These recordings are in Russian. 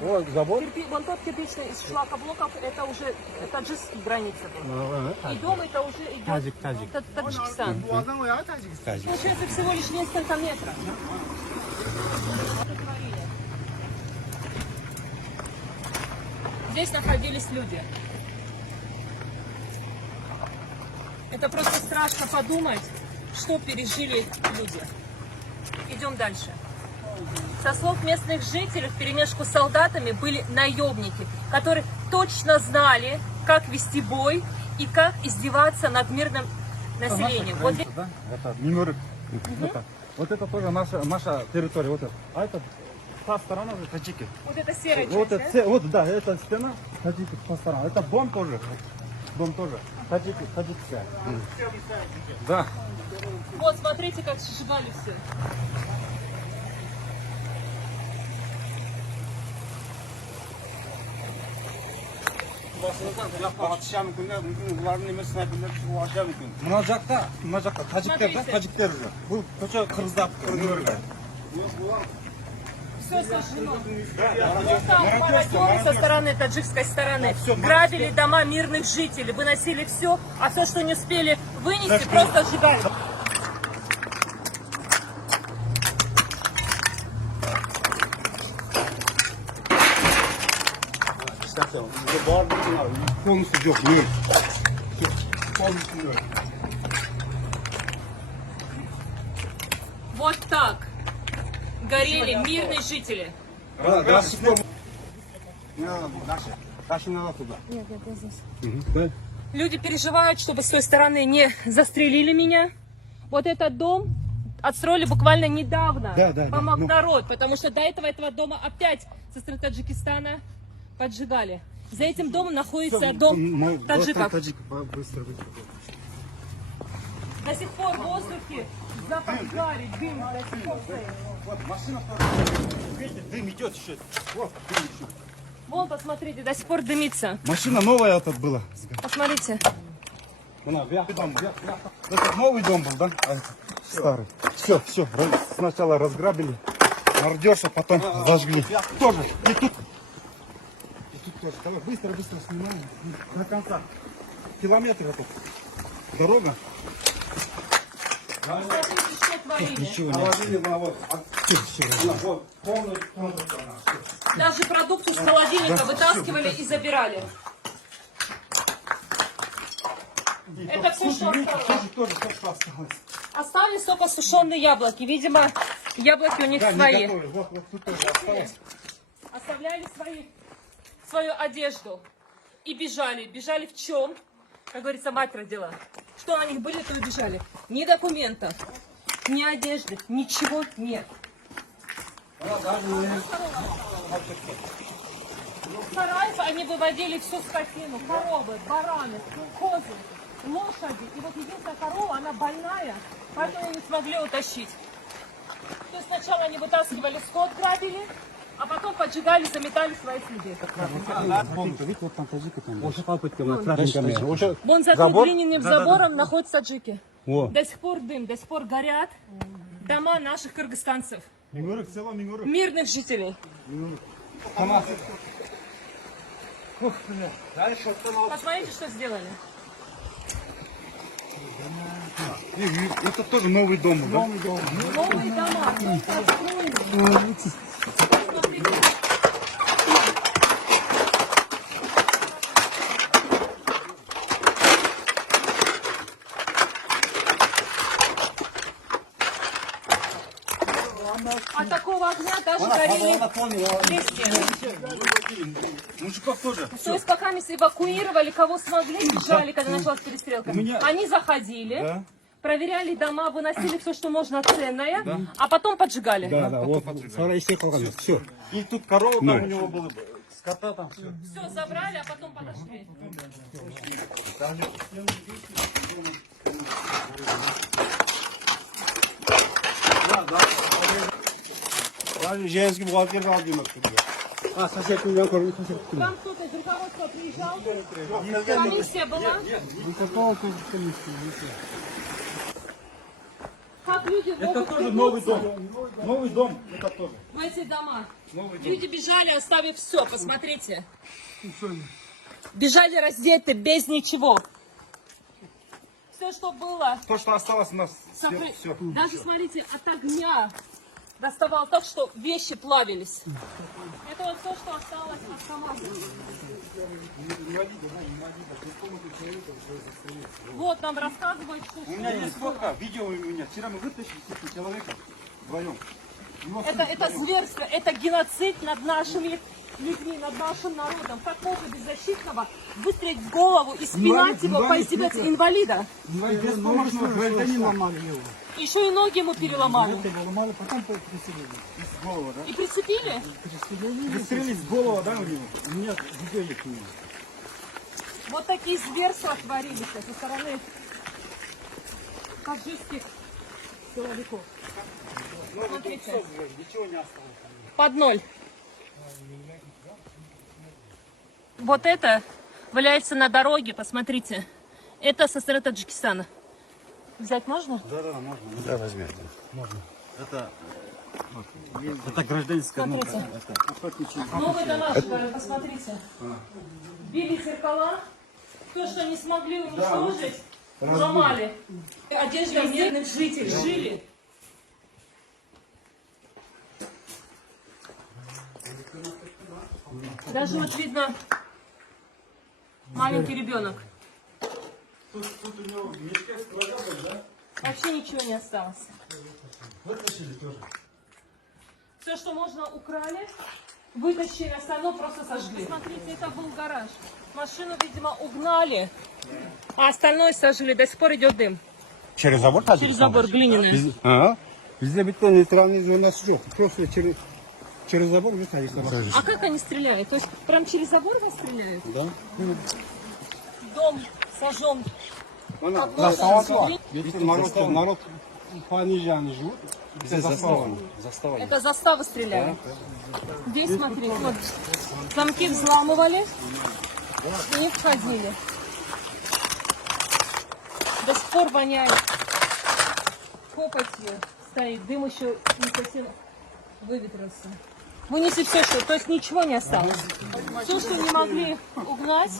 Вот забор. Вон тот кирпичный из шлакоблоков, это уже таджикская граница. И дом это уже идет Таджикистан. Получается всего лишь несколько метров. Здесь находились люди. Это просто страшно подумать, что пережили люди. Идем дальше. Со слов местных жителей, вперемешку с солдатами были наемники, которые точно знали, как вести бой и как издеваться над мирным населением. Вот здесь... Да? Это Мимурык. Вот это тоже наша территория. Вот это. А это та сторона же таджики. Вот это серая Вот, часть, это, вот да, это стена таджики та сторона. Это дом тоже. Дом тоже. Таджикская. Да. Вот смотрите, как сжигали все. Мына жақта таджиктер же. Бұл көше қырғыздар. Все сожжено. Вот там мародеры со стороны таджикской стороны грабили дома мирных жителей, выносили все, а все, что не успели вынести, просто сжигали. Полностью жоқ. Вот так горели мирные жители. Люди переживают, чтобы с той стороны не застрелили меня. Вот этот дом отстроили буквально недавно. Помог народ, потому что до этого дома опять со стороны Таджикистана поджигали. За этим домом находится дом таджиков. До сих пор в воздухе запах гари, дым до сих пор стоит. Дым идет еще. Вон, посмотрите, до сих пор дымится. Машина новая это была. Посмотрите. Это новый дом был, да? А это старый. Все. Сначала разграбили. Мародерша, потом зажгли. Тоже. И тут тоже. Давай быстро снимаем. До конца. Километр тут. Дорога. Смотрите, что творили. Ничего не. Даже продукты с холодильника вытаскивали и забирали. Это все, что осталось. Тоже то, что осталось. Остались только сушеные яблоки. Видимо, яблоки у них свои. Вот тут тоже осталось. Оставляли свою одежду и бежали. Бежали в чем? Как говорится, мать родила. Что на них были, то и бежали. Ни документов, ни одежды, ничего нет. В сараев они выводили всю скотину. Коровы, бараны, козы, лошади. И вот единственная корова, она больная, поэтому не смогли утащить. То есть сначала они вытаскивали скот, грабили, а потом поджигали, заметали своих людей. Вон за тем глиняным забором находятся таджики. До сих пор дым, до сих пор горят дома наших кыргызстанцев. Мирных жителей. Посмотрите, что сделали. Это тоже новый дом, да? Новые дома. Смотрите. От такого огня даже горели листья. Мужиков тоже. То есть пока мы эвакуировали, кого смогли, бежали, когда началась перестрелка. Они заходили, проверяли дома, выносили все, что можно ценное, а потом поджигали. Да, вот все. И тут корова там у него была, скота там все. Все забрали, а потом подошли. Женский бухгалтер алдым. А, соседку я кормлю. Там кто-то из руководства приезжал? Комиссия была? Как люди Это могут тоже новый вернуться дом. Новый дом, это тоже. в эти дома. Новый дом. Люди бежали, оставив все, посмотрите. Бежали раздеты, без ничего. Все, что было, То, что осталось у нас, сохра- все. даже, смотрите, от огня доставало так, что вещи плавились. Это вот то, что осталось от КамАЗа. Вот нам рассказывают, что... У меня есть фотка, видео у меня. Вчера мы вытащили человека вдвоем. Это зверство, это геноцид над нашими людьми, над нашим народом. Как можно беззащитного выстрелить в голову и спинать его, поиздеваться инвалида? Беспомощного гражданина. Еще и ноги ему переломали. Ломали, потом прицепили. С головы, да? И прицепили? Пристрелили с головы, да, у него? У меня видео есть у меня. Вот такие зверства творились со стороны таджикских силовиков. Смотрите, Ничего не осталось. под ноль. Вот это валяется на дороге, посмотрите. Это со стороны Таджикистана. Взять можно? Да, можно. Да, возьмите. Это гражданская. Смотрите. Новые дома, шикарные, посмотрите. Били зеркала. То, что не смогли уничтожить, ломали. Одежда мирных жителей жили. Даже вот видно маленький ребенок. Тут у него в мешке складывают, да? Вообще ничего не осталось. Вытащили тоже. Все, что можно, украли, вытащили, остальное просто сожгли. Смотрите, это был гараж. Машину, видимо, угнали, а остальное сожгли. До сих пор идет дым. Через забор так? Через забор глиняный. Ага. Везде бетонные траны у нас все. Просто через забор уже стоит. А как они стреляют? То есть прям через забор вас стреляют? Да. Дом сожжен. Видите, народ пониже они живут. Все застава. Это заставы стреляют. Здесь, смотрите, вот замки взламывали и не входили. До сих пор воняет. Копотью стоит, дым еще не совсем выветрился. Вынесли все, что, то есть ничего не осталось. Все, что не могли угнать,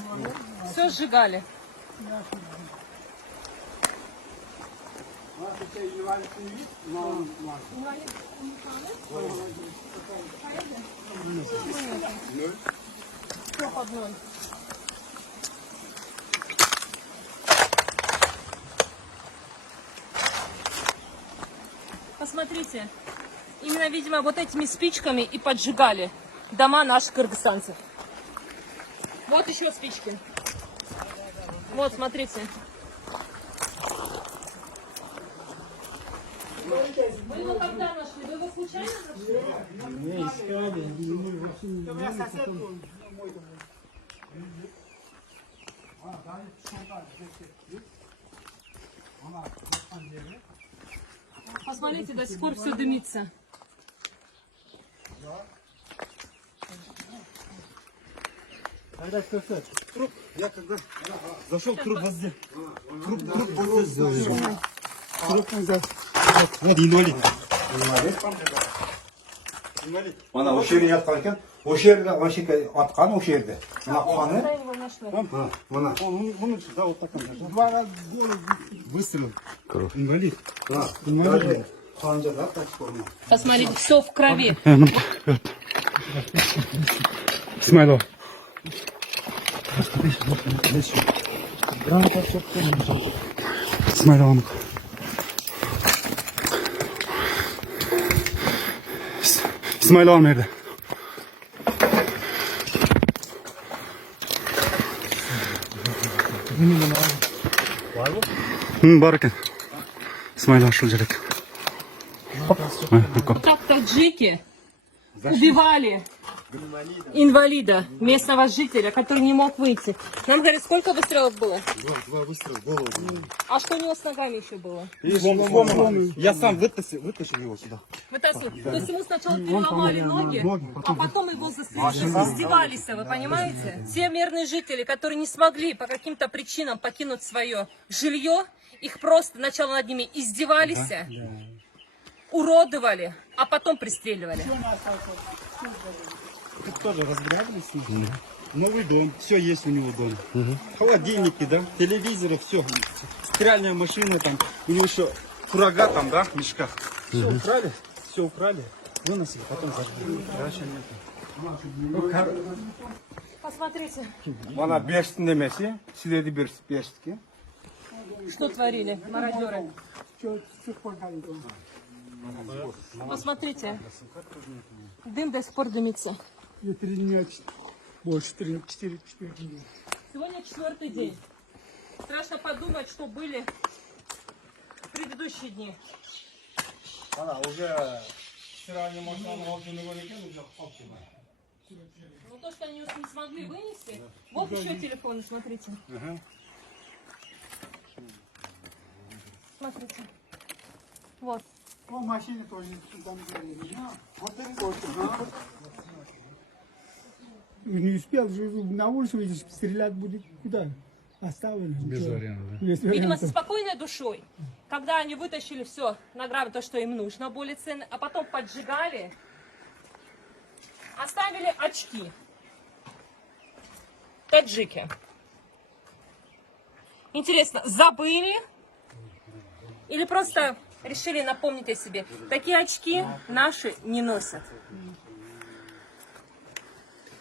все сжигали. Все под ноль. Посмотрите, именно, видимо, вот этими спичками и поджигали дома наших кыргызстанцев. Вот еще спички. Вот, смотрите. Вы его когда нашли? Вы его случайно нашли? Посмотрите, до сих пор все дымится. Я когда зашел, труп вот здесь. Труп вот здесь. Вот инвалид. Ана o'sha yerga yotgan ekan. O'sha yerda o'sha otgan o'sha yerda. Mana qoni. Куда его нашли? Mana. Он да, вот так он лежал. 2 раза выстрелил. Инвалид. Ha. Инвалид. Qonjalar tashqarida. Посмотрите, все в крови. Смайло. Смайло. Смайло nerede? Бар екен. Смайло ашыл жүрек. Так таджики убивали инвалида, местного жителя, который не мог выйти. Нам говорят, сколько выстрелов было? 2 выстрела в голову. А что у него с ногами еще было? Я сам вытащил его сюда. Вытаскивали. То есть ему сначала переломали ноги, а потом его застрелили, издевались, вы понимаете? Те мирные жители, которые не смогли по каким-то причинам покинуть свое жилье, их просто сначала над ними издевались, уродовали, а потом пристреливали. Тут тоже разграбили, смотри. Новый дом, все есть у него дом. Холодильники, да, телевизоры, все. Стиральная машина там, у него еще курага там, да, в мешках. Все украли, все украли. Выносили, потом зажгли. Раньше нету. Посмотрите, Bana 5 demesi, siledi bir 5'ki. что творили мародеры. Посмотрите, дым до сих пор дымится. Больше 4 дня. Сегодня 4-й день. Страшно подумать, что были в предыдущие дни. Bana уже стиральную машину olduğunu görürken уже kalktılar. Но то, что они не смогли вынести, вот еще телефоны, смотрите. Смотрите. Вот. O maşini тоже туда не Не успел же на улицу выйти, стрелять будет куда? Оставили. Без вариантов. Видимо, со спокойной душой. Когда они вытащили все, награбили то, что им нужно, более ценное, а потом поджигали, оставили очки. Таджики. Интересно, забыли или просто решили напомнить о себе? Такие очки наши не носят.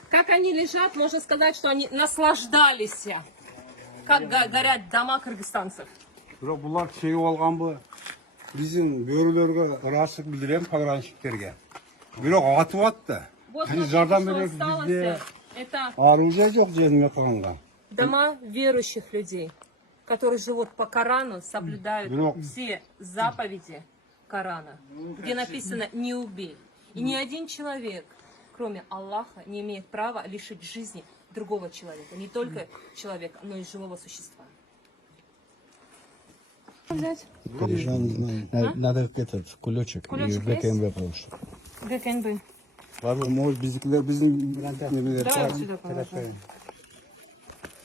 Как они лежат, можно сказать, что они наслаждались, как горят дома кыргызстанцев. Бірақ бұлар шегіп алған бұл біздің бөрілерге рашық білдірем пограничниктерге. Бірақ атып атты. Вот Они смотрите, жардан что беріп осталось. бізде Это оружие жоқ жеріне қылғанға. дома верующих людей, которые живут по Корану, соблюдают Бро. все заповеди Корана, где написано «не убей». И ни один человек, кроме Аллаха, не имеет права лишить жизни другого человека. Не только человека, но и живого существа. Взять? Корежа, не знаю. Надо этот кулечек и Кулечек в ГКМВ положить. ГКНБ. Может біздің Давай вот сюда положим.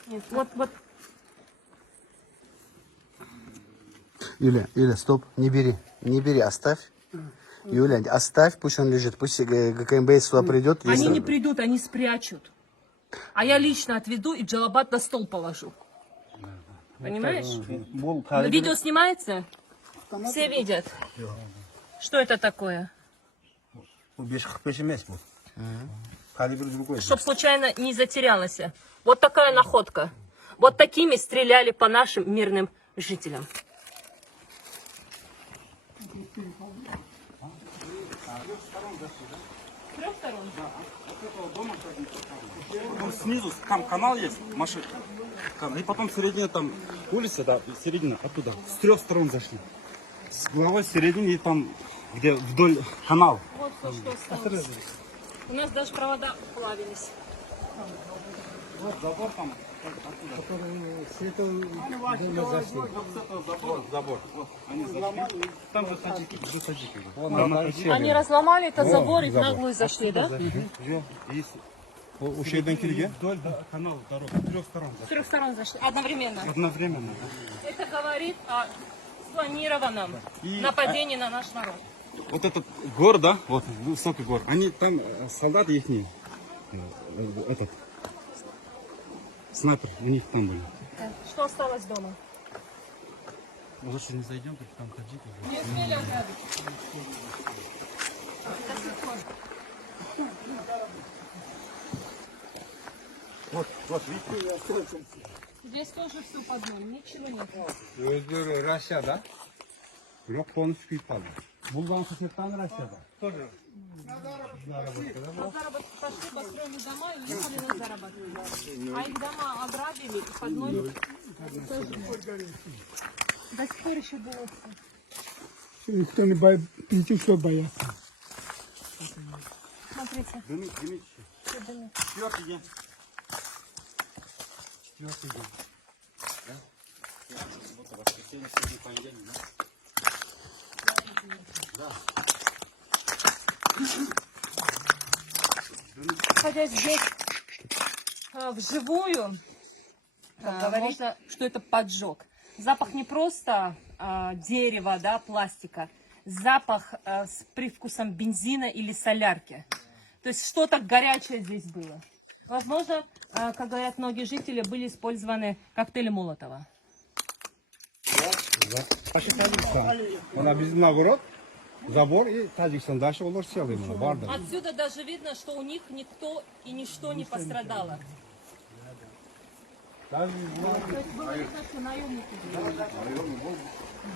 Нет, вот. Юля, стоп, не бери, оставь. Юля, оставь, пусть он лежит, пусть ГКМБ сюда придет. Они не придут, они спрячут. А я лично отведу и Джалабат на стол положу. Понимаешь? Но видео снимается? Все видят. Что это такое? Bu 5.45 емес bu. Калибр другой. Чтоб случайно не затерялось. Вот такая находка. Вот такими стреляли по нашим мирным жителям. С трех сторон? Там снизу, там канал есть, машина. И потом середина там улица, да, середина оттуда. С 3 сторон зашли. С головой середины и там, где вдоль канал. Вот то, что осталось. У нас даже провода плавились. Вот забор там. Забор. Вот, они зашли. Там же таджики. Они разломали этот забор и в наглую зашли, да? O şeyden kirge. Вдоль канала дорога. С 3 сторон. С трех сторон зашли. Одновременно. Одновременно. Это говорит о спланированном нападении на наш народ. Вот этот гор, да, вот высокий гор. Они там солдаты их этот снайпер у них там были. Что осталось дома? Лучше не зайдем, потому что там таджики. Не успели ограбить. До сих пор. Вот видите. Здесь тоже все под ноль, ничего нет. Öldürü Rusya'da. Yok konuş kıypalı. Buldan Sırttan Rusya'da. Тоже. На заработок пошли, построили дома и уехали на заработок. А их дома ограбили и под ноль. До сих пор еще дымится. Никто не боится, что боятся. Смотрите. Дымит. Всё дымит. Четвертый день. Находясь здесь вживую, можно, что это поджог. Запах не просто дерева, да, пластика. запах с привкусом бензина или солярки. То есть что-то горячее здесь было. Возможно, как говорят многие жители, были использованы коктейли Молотова. Она без нагород, забор и Таджикистан. Дальше olur целый мына, барды. Отсюда даже видно, что у них никто и ничто не пострадало. То есть было видно, что наемники были.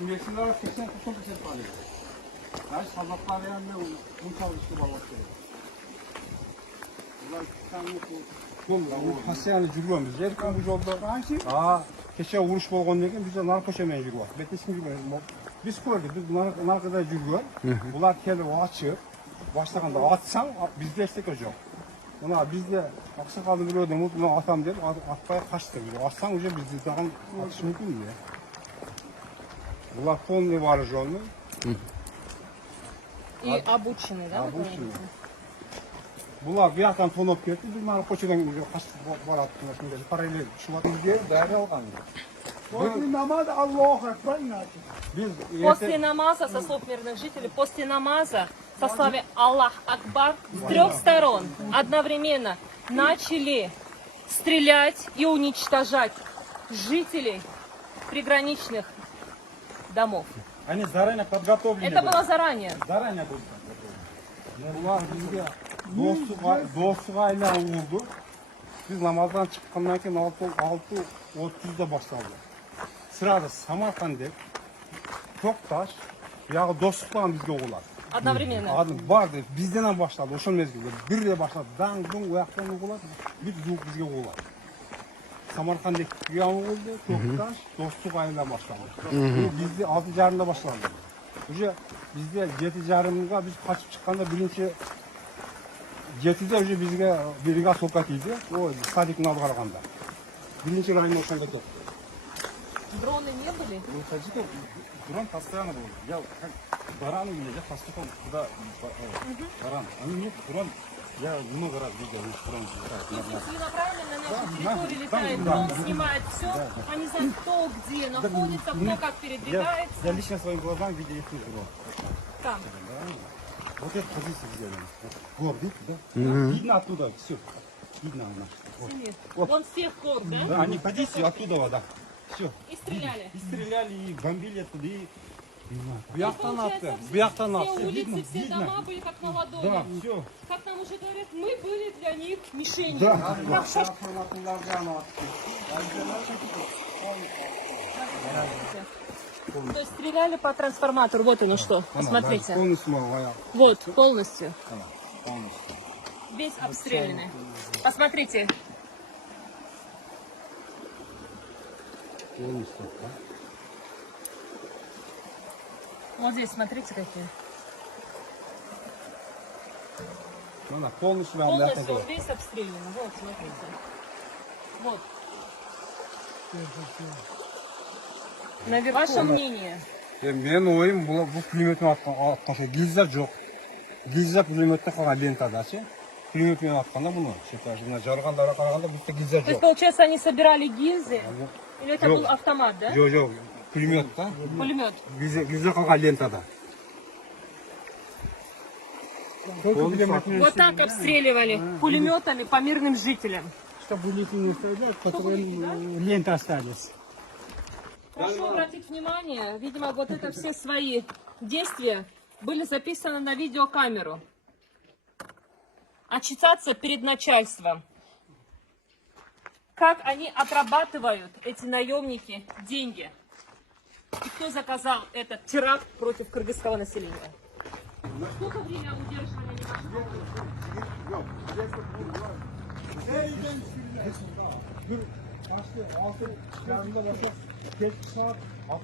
Мексикаға сексен құтын пісет бар еді. Дальше қазақтар енді мұншалық ішкі баласы еді. Бұл постоянно жүргенбіз. Еркін бұл жолда. Кеше ұрыш болғаннан кейін біз наркошамен жүріп жатырмыз. Бет ешкім жүрген. Біз көрдік, біз наркода жүрген. Бұлар келіп ашып, баштағанда атсаң, бізде ештеңе жоқ. Мына бізде ақсақалды біреудің мына атам деп атпай қашты. Атсаң уже бізде тағын атыш мүмкін бе? Бұлар полный вооруженный. И обучены, да? Обучены. Бұлар bir жақтан тонап кетті, біз мына көшеден қашып барады. Параллель шуатымызге бәрі алған. После намаза Аллаху Акбар иначе. После намаза, со слов мирных жителей, после намаза со словами Аллах Акбар с трех сторон одновременно начали стрелять и уничтожать жителей приграничных домов. Они заранее подготовлены. Это было заранее. Заранее были. Бұлар бізге достық айлан urdu. Biz namazdan çıkkandan кейін 6:30'da başladı. Sırada Samarkand деп, Toktaş, yağı dostluktan bizge oğular. Одновременно. Adım vardı, bizden başladı, oşun mezgilde. Bir de başladı, dang, oyaktan oğular, bir zuğuk bizge oğular. Samarkand'daki yağmur oldu, Toktaş, dostluk ayından başladı. Bizde 6:30'da başladı. Уже bizde 7:30'da biz kaçıp çıkkanda birinci 7'de уже bizge biriga sokat idi. O sadikin aldı qaraganda. Birinci rayonda ошондо кетти. Дроны не были? У таджиков дрон постоянно был. Я как баран видел, я пастухом туда баран. Они нет, дрон. Я много раз видел, дрон летает. Целенаправленно на нашей территории летает дрон, снимает все. Они знают, кто где находится, кто как передвигается. Я лично своим глазам видел их дрон. Там. Вот эту позицию сделали. Вот, видите, да? Видно оттуда, все. Видно она. Вот. Вон всех гор, да? Да, они позицию оттуда, да. Все. И стреляли. И стреляли, и бомбили оттуда, и... Buyaktan attı, Получается, buyaktan все attı. улицы, все дома были как на ладони. Да, все. Как нам уже говорят, мы были для них мишенью. Да. То есть стреляли по трансформатору. Вот оно что. Посмотрите. Полностью моя. Вот, полностью. Полностью. Весь обстрелянный. Посмотрите. Полностью. Вот здесь, смотрите, какие. Она полностью Полностью весь обстрелян. Вот, смотрите. Вот. Ваше мнение? Мен ойым бұл пулеметтен атқан şey гильза жоқ. Гильза пулеметте қалған лентада ше. Пулеметпен атқанда бұны. Мына жарғандарға қарағанда бізде гильза То есть, жоқ. получается, они собирали гильзы? Или это был автомат, да? Жоқ, пулемет та. Пулемет. Гильза қалған лентада. Вот так обстреливали пулеметами по мирным жителям. Чтобы улицы не стрелять, которые ленты остались. Прошу обратить внимание, видимо, вот это все свои действия были записаны на видеокамеру. Отчитаться перед начальством. Как они отрабатывают, эти наемники, деньги. И кто заказал этот теракт против кыргызского населения. Сколько времени удерживали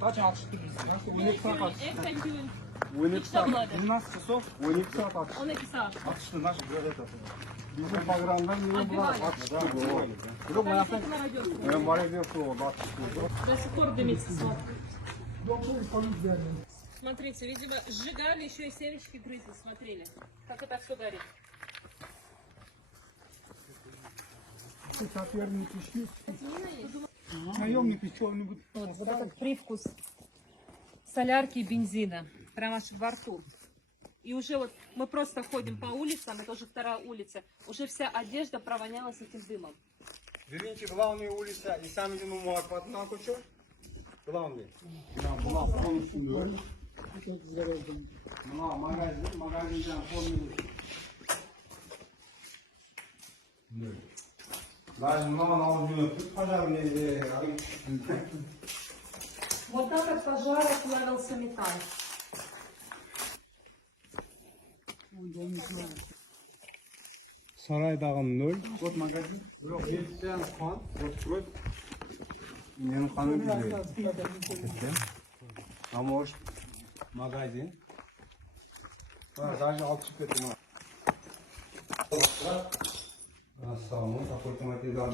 Kaç atıştık biz? 12 saat atıştık. 12 saat. 12 часов, 12 saat atıştık. 12 saat. Atıştı, наши говорят это. Bizim bayrağından yine bunlar atıştı. Yok, ben bana diyor ki o da atıştı. До сих пор дымится, смотрите, видимо, сжигали, еще и семечки грызли, смотрели, как это все горит. Наемники что-нибудь. Вот этот привкус солярки и бензина. прямо аж во рту. И уже вот мы просто ходим по улицам, это уже вторая улица, уже вся одежда провонялась этим дымом. Birinci Главная улица, и сам идем Muharrepat'tan koşuyor. Главный. Buna konuşuluyor. Buna magazinden konuluyor. Даже мама уже пожарные. Вот так от пожара плавился металл. Sarayдағы нөл. Вот магазин. Жоқ, ертең қан, открой. Менің қаным билет. А может, магазин. Даже алып шығып кетті. Ассаламу, какой-то материал.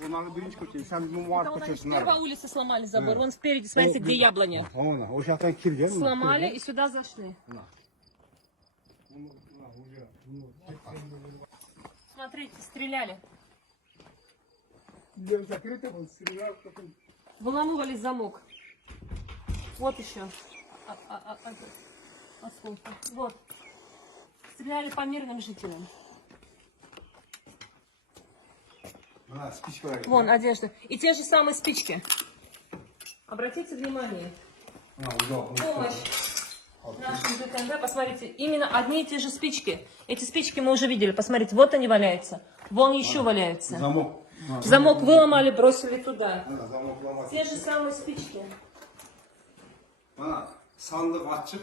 Bunları birinci koçayım. Sen bir muhabbet Это у нас koçasın. первая улица сломали забор. Вон спереди, смотрите, где яблони. Ona, o şarttan kirgen. Сломали и сюда зашли. Смотрите, стреляли. Дверь закрыта, он стрелял, потом Выламывали замок. Вот еще. Осколки. Вот. Стреляли по мирным жителям. Вон одежда. И те же самые спички. Обратите внимание. Помощь нашим ДКНД. Посмотрите, именно одни и те же спички. Эти спички мы уже видели. Посмотрите, вот они валяются. Вон еще валяются. Замок. Замок выломали, бросили туда. Те же самые спички. Sandık açık.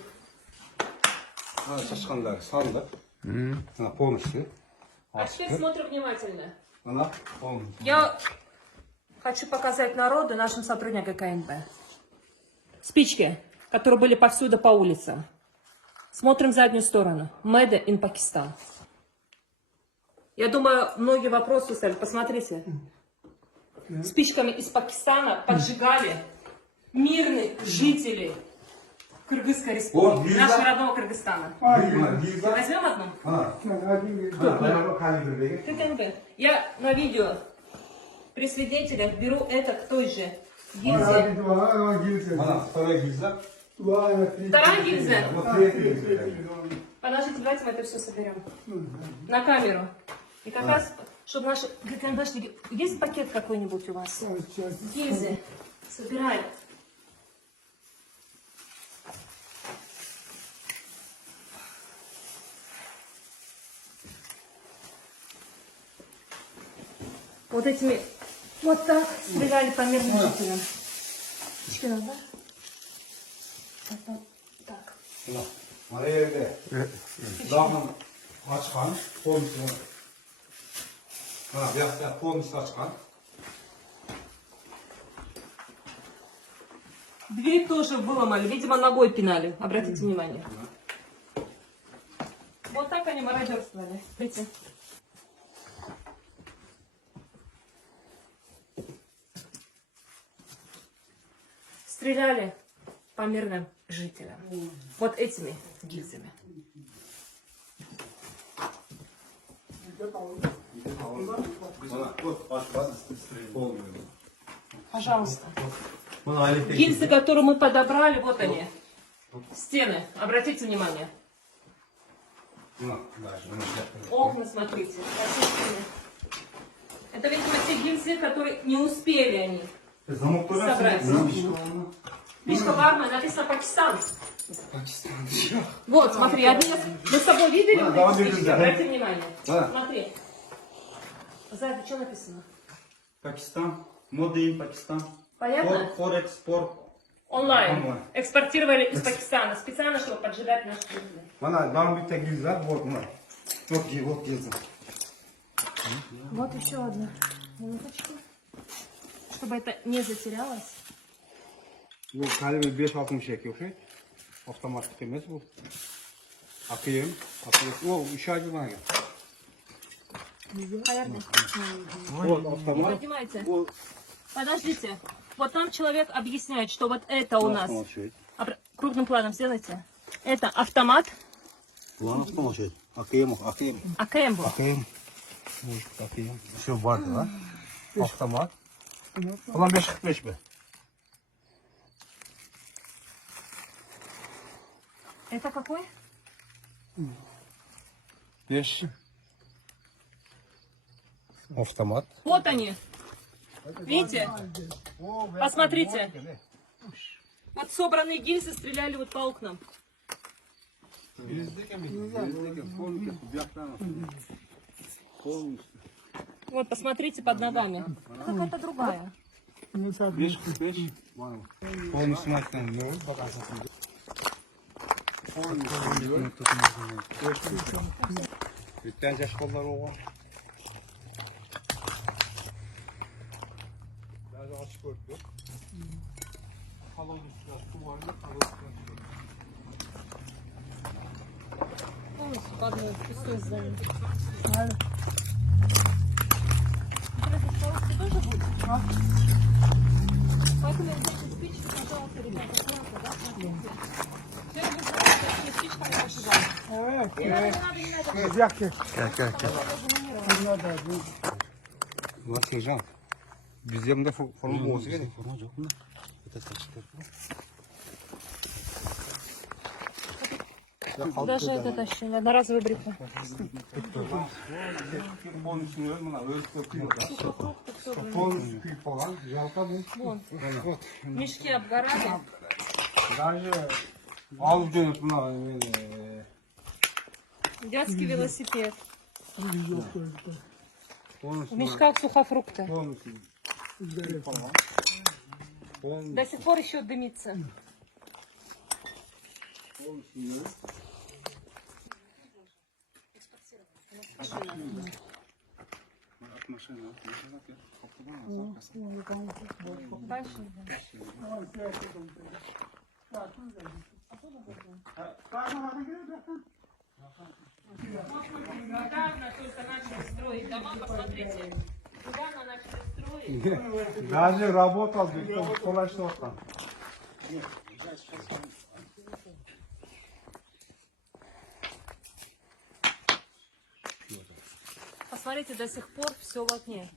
Şaşkınlar sandık. Полностью. А теперь смотрим внимательно. Полностью. Я хочу показать народу, нашим сотрудникам КНБ. Спички, которые были повсюду по улицам. Смотрим заднюю сторону. Made in Pakistan. Я думаю, многие вопросы стали. Посмотрите. Спичками из Пакистана поджигали мирных жителей Кыргызской республики, нашего родного Кыргызстана. Возьмем одну? КНБ. Я на видео при свидетелях беру это к той же гильзе. Вторая гильза. Вторая гильза. Подождите, давайте мы это все соберем. На камеру. И как раз, чтобы наши ГКНБшники... Есть пакет какой-нибудь у вас? Гильзы. Собираем. Вот этими... Вот так стреляли по мирным жителям. Что надо? Потом так. Araya dağın açkan, polisi. Bir polisi açkan. Дверь тоже выломали, видимо, ногой пинали. Обратите внимание. Вот так они мародерствовали. Видите? Стреляли по мирным жителям. Вот этими гильзами. Пожалуйста. Гильзы, которые мы подобрали, вот они. Стены. Обратите внимание. Окна, смотрите. Это, видимо, те гильзы, которые не успели они собрать. Спичка в армии, написано Пакистан. Вот, смотри, одни мы с собой видели вот эти спички? Обратите внимание. Смотри. Сзади что написано? Пакистан, Модин, Пакистан. Понятно? Форекспорт. Онлайн. Экспортировали из Пакистана. Специально, чтобы поджигать наши гильзы. Там bir tek gilza, вот gilza. Вот еще одна. Минуточку. Чтобы это не затерялось. Bu kalibre 5.62 okşaydı. Otomatik demez bu. Akıyım. O uşağı bana gel. Понятно? Вот автомат. Поднимайте. Подождите. Вот там человек объясняет, что вот это у нас. Крупным планом сделайте. Это автомат. План автомат. Акıyım. АКМ был. Akıyım. Akıyım. Все, бар, да? Автомат. Ulan 5.45 mi? Это какой? 5. Автомат. Вот они. Видите? Посмотрите. Вот собранные гильзы стреляли вот по окнам. Вот, посмотрите под ногами. Какая-то другая. Полностью мастер. Üstten yaş kolları o. Biraz açık örtü. Kalın üstüne su var mı? Kalın üstüne. Полностью под ногами. Все сзади. Тоже будет? Поэтому я здесь спички, пожалуйста, ребята, классно, да? Смотрите. Все, я буду спичками пошивать. Ulan Seycan. Bizde formu olsa gerek. Даже это тащим, одноразовую бритву. Полностью ölmüyor. Полностью kıyıp falan. Jalka bu. Вон. Мешки обгорали. Даже alıp dönüp buna. Детский велосипед. В Полностью. мешках сухофрукты. Полностью. До сих пор еще дымится. Дальше. Недавно только начали строить дома, посмотрите. Недавно начали строить. Даже работал, kolay что там. Посмотрите, до сих пор все в огне.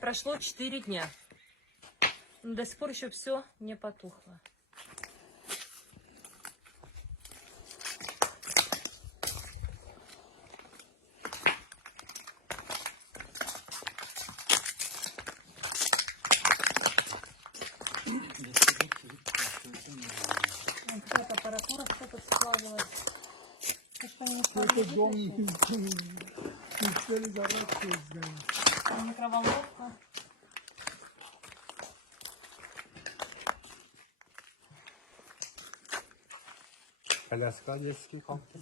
Прошло 4 дня. Но до сих пор еще все не потухло. Вот какая-то аппаратура, что-то складывалось. Ну, что они не складывали? Микроволновка. Коляска детский kalktı.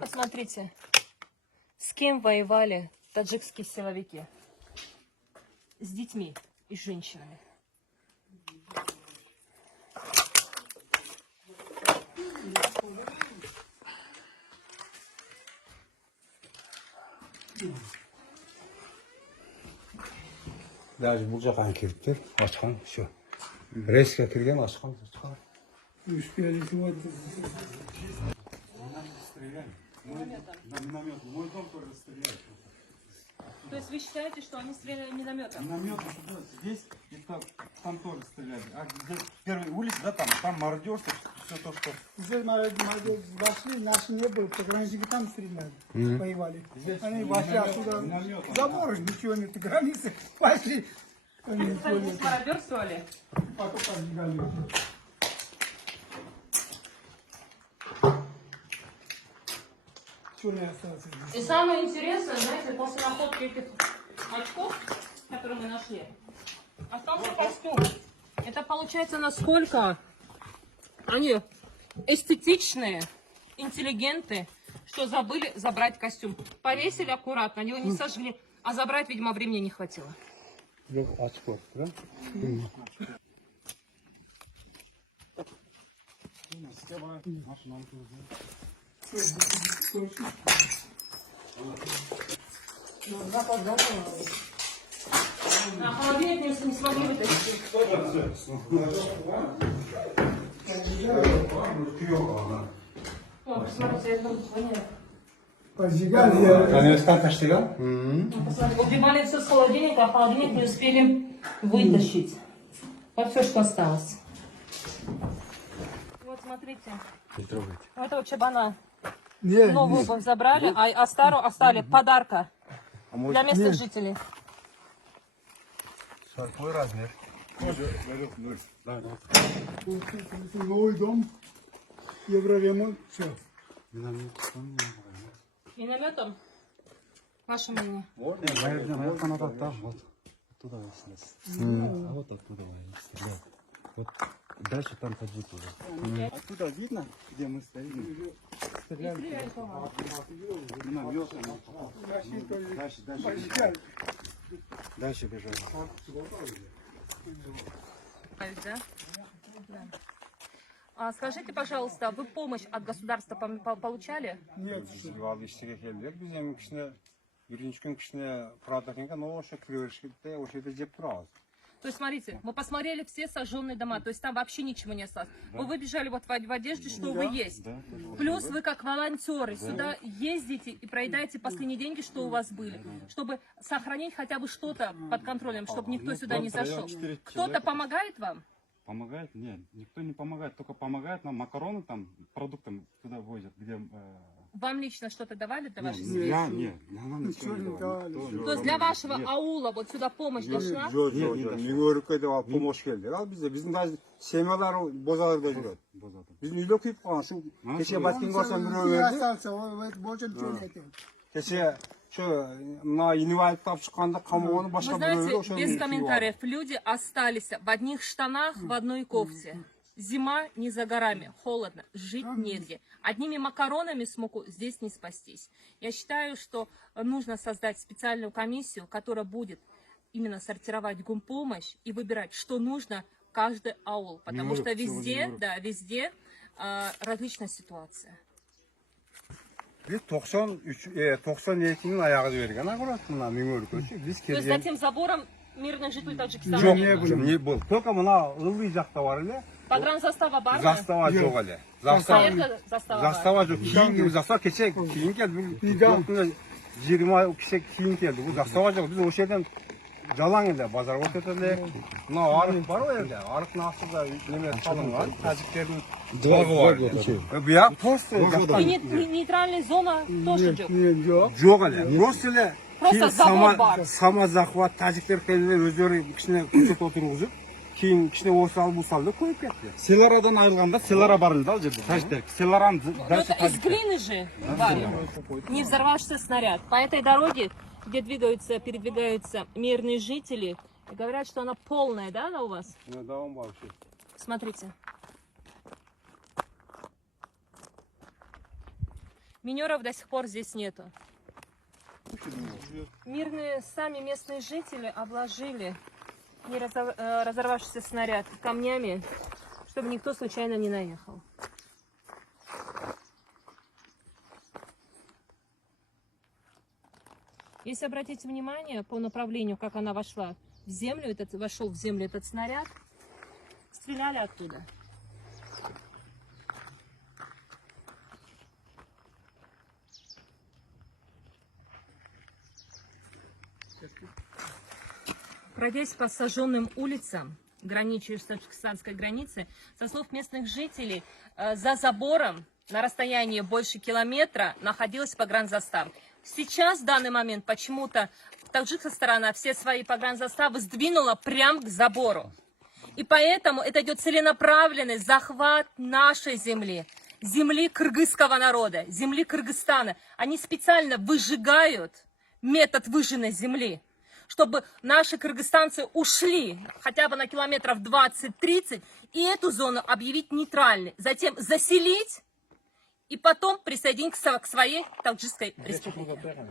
Посмотрите, с кем воевали таджикские силовики? С детьми и с женщинами. Даже bulacak kirpti. Açkan şu. Reske kirgen açkan. То есть вы считаете, что они стреляли минометом? Минометы сюда, здесь и там тоже стреляли. А где первая улица, да, там мародерство, все то, что... Здесь вошли, наши не было, пограничники там стреляли, воевали. Они вошли отсюда, заборы, ничего нет, границы, пошли. Они Кстати, здесь мародерствовали. потом побегали. Что не осталось здесь? И самое интересное, знаете, после находки этих очков, которые мы нашли, остался костюм. Это получается, насколько они эстетичные, интеллигенты, что забыли забрать костюм. Повесили аккуратно, они его не сожгли, а забрать, видимо, времени не хватило. Yok açık oldu, da. На холодильник не смогли вытащить. О, посмотрите, это нет. Поджигали. Каневскан таштыган? Посмотри, убивали все с холодильника, а холодильник не успели вытащить. Вот все, что осталось. Вот смотрите. Не трогайте. У этого чабана Не, новую обувь забрали, а старую оставили подарка для местных жителей. Какой размер? новый дом. Евроремонт. Все. Минометом? Ваше мнение? Оттуда а вот оттуда стреляют. Вот дальше там поджиг уже. Оттуда видно, где мы стоим? Стреляли. Дальше бежали. Да? Да. А скажите, пожалуйста, вы помощь от государства получали? Нет. Алды иштеге келдик. Биз эми кичине биринчи күн кичине турат экенкен, ошо кире беришкенде ошо жерде жеп турабыз. То есть, смотрите, мы посмотрели все сожженные дома, то есть там вообще ничего не осталось. Вы выбежали вот в одежде, что вы есть. Плюс вы как волонтеры сюда ездите и проедаете последние деньги, что у вас были, чтобы сохранить хотя бы что-то под контролем, чтобы никто сюда не зашел. Кто-то помогает вам? Помогает? Нет, никто не помогает, только помогает нам макароны там, продуктам туда возят, где... Вам лично что-то давали для вашей семьи? Нет, нам ничего не давали. То есть для вашего аула вот сюда помощь дошла? Жоқ, Нью-Йоркке да помощь келди. Ал бизде биздин даже семьялар бозаларда жүрөт. Биздин үйлөр күйүп калган. Шу кече Баткенге барсам бирөө берди. Остался, больше ничего нет. Кече шу мына инвалид тап чыкканда камаганы Вы башка бирөө знаете, ошо. без комментариев, люди остались в одних штанах, в одной кофте. Зима не за горами, холодно, жить негде. Одними макаронами с мукой здесь не спастись. Я считаю, что нужно создать специальную комиссию, которая будет именно сортировать гумпомощь и выбирать, что нужно каждый аул. Потому что везде, да, везде различная ситуация. Биз 92-нин аягында берген акурат мына Нью-Йоркчу. Биз То есть келген. за тем забором мирных жителей Таджикистана Жоқ, нет. не был. Только мына ылдый жакта бар эле. Погранзастава бар ма? Застава жоқ эле. Қайерде застава бар? Застава жоқ. Кийинки застава кече кийин келди. 20 киши кийин келди. Бул застава жоқ. Биз ошол жерден жалаң эле базарга өтөт элек. Мына арык бар го эле. Арыктын астында неме салынган. Тажиктердин багы бар. Буяк просто И нейтральная зона тоже жоқ. жоқ эле. Просто эле Просто завод бар. самозахват тажиктер келип өздөрү кичине көчөт отургузуп, кийин кичине осал бусалды коюп кетти. Селарадан айылганда селара бар эле да ал жерде. Тажиктер. Селараны Но дальше это из глины же варят. Не взорвался снаряд. По этой дороге, где передвигаются мирные жители, говорят, что она полная, да, она у вас? Да, он вообще. Смотрите. Минеров до сих пор здесь нету. Мирные сами местные жители обложили разорвавшийся снаряд камнями, чтобы никто случайно не наехал. Если обратите внимание по направлению, как она вошла в землю, вошел в землю этот снаряд, стреляли оттуда. Пройдясь по сожженным улицам, граничащим с таджикистанской границей, со слов местных жителей, за забором на расстоянии больше километра находилась погранзастава. Сейчас, в данный момент, почему-то таджикская сторона все свои погранзаставы сдвинула прямо к забору. И поэтому это идет целенаправленный захват нашей земли, земли кыргызского народа, земли Кыргызстана. Они специально выжигают метод выжженной земли, чтобы наши кыргызстанцы ушли хотя бы на километров 20-30 и эту зону объявить нейтральной, затем заселить и потом присоединиться к своей Таджикской республике.